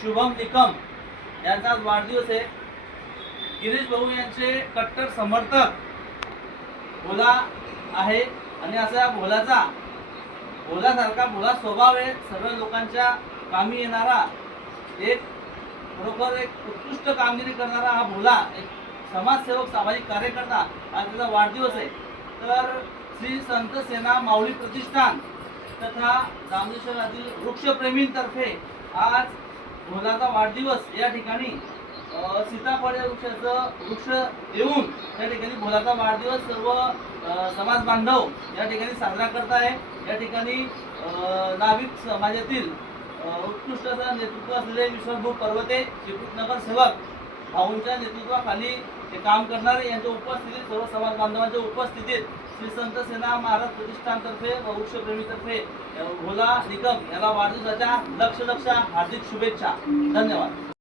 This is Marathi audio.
शुभम निकम यांचा आज वाढदिवस आहे। गिरीश भाऊ यांचे कट्टर समर्थक भोला आहे आणि असा भोलासारखा भोला स्वभाव आहे, सर्व लोकांच्या कामी येणारा, एक बरोबर एक उत्कृष्ट कामगिरी करणारा हा भोला, एक समाजसेवक, सामाजिक कार्यकर्ता। आज त्याचा वाढदिवस आहे। तर श्री संत सेना माऊली प्रतिष्ठान तथा जामनेश्वरातील वृक्षप्रेमींतर्फे आज भोलाचा वाढदिवस या ठिकाणी सीताफळ या वृक्ष देऊन त्या ठिकाणी भोलाचा वाढदिवस सर्व समाज बांधव या ठिकाणी साजरा करत आहे। या ठिकाणी नाविक समाजातील उत्कृष्ट नेतृत्व असलेले विश्वभाऊ पर्वते, नगर सेवक भाऊंच्या नेतृत्वाखाली हे काम करणारे यांच्या उपस्थितीत, सर्व समाज बांधवांच्या उपस्थितीत श्री संत सेना महाराज प्रतिष्ठानतर्फे व वृक्षप्रेमीतर्फे भोला निकम याला वाढदिवसाच्या लक्ष हार्दिक शुभेच्छा। धन्यवाद।